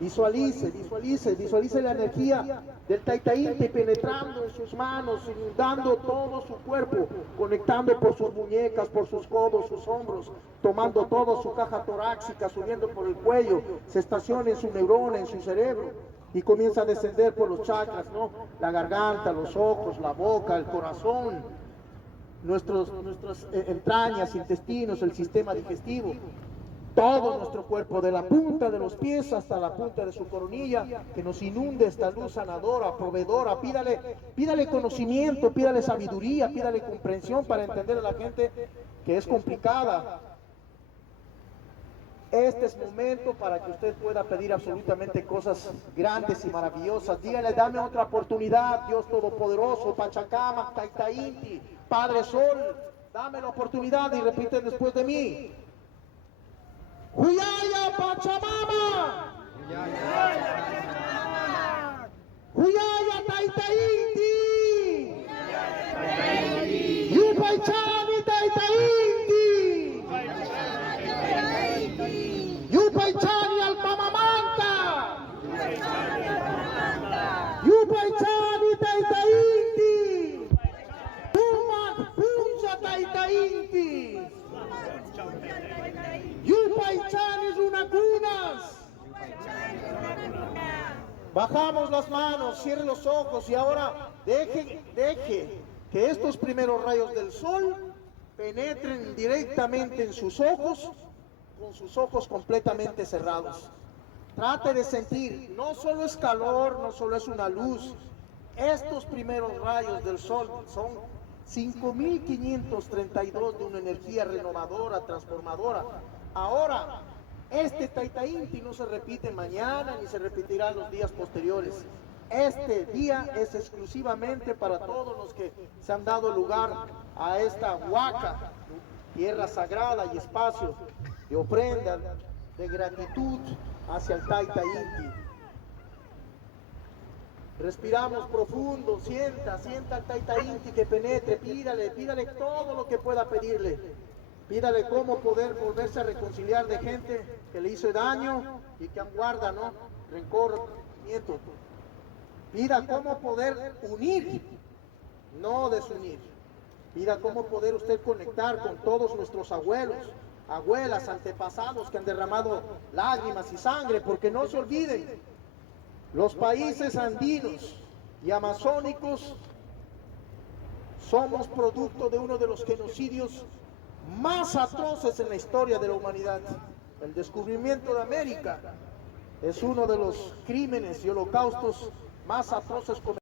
Visualice la energía del Taita Inti penetrando en sus manos, inundando todo su cuerpo, conectando por sus muñecas, por sus codos, sus hombros, tomando toda su caja torácica, subiendo por el cuello, se estaciona en su neurona, en su cerebro, y comienza a descender por los chakras, ¿no? La garganta, los ojos, la boca, el corazón, nuestras entrañas, intestinos, el sistema digestivo. Todo nuestro cuerpo, de la punta de los pies hasta la punta de su coronilla, que nos inunde esta luz sanadora, proveedora. Pídale conocimiento, pídale sabiduría, pídale comprensión para entender a la gente que es complicada. Este es momento para que usted pueda pedir absolutamente cosas grandes y maravillosas. Dígale, dame otra oportunidad, Dios Todopoderoso, Pachacama, Taita Inti, Padre Sol, dame la oportunidad y repiten después de mí. Huyaya Pachamama, Huyaya Taita Inti, Yupaychani Taita Inti, Yupaychani Alpamamanta, Yupaychani Taita Inti, Tumak Puncha Taita Inti, Yupaychanis Runakunas. Bajamos las manos, cierre los ojos y ahora deje que estos primeros rayos del sol penetren directamente en sus ojos, con sus ojos completamente cerrados. Trate de sentir, no solo es calor, no solo es una luz, estos primeros rayos del sol son 5.532 de una energía renovadora, transformadora. Ahora, este Taita Inti no se repite mañana ni se repetirá los días posteriores. Este día es exclusivamente para todos los que se han dado lugar a esta huaca, tierra sagrada y espacio de ofrenda, de gratitud hacia el Taita Inti. Respiramos profundo, sienta al Taita Inti que penetre, pídale todo lo que pueda pedirle. Pídale cómo poder volverse a reconciliar de gente que le hizo daño y que guarda, ¿no? Rencor, resentimiento. Pida cómo poder unir, no desunir. Pida cómo poder usted conectar con todos nuestros abuelos, abuelas, antepasados que han derramado lágrimas y sangre, porque no se olviden, los países andinos y amazónicos somos producto de uno de los genocidios más atroces en la historia de la humanidad. El descubrimiento de América es uno de los crímenes y holocaustos más atroces cometidos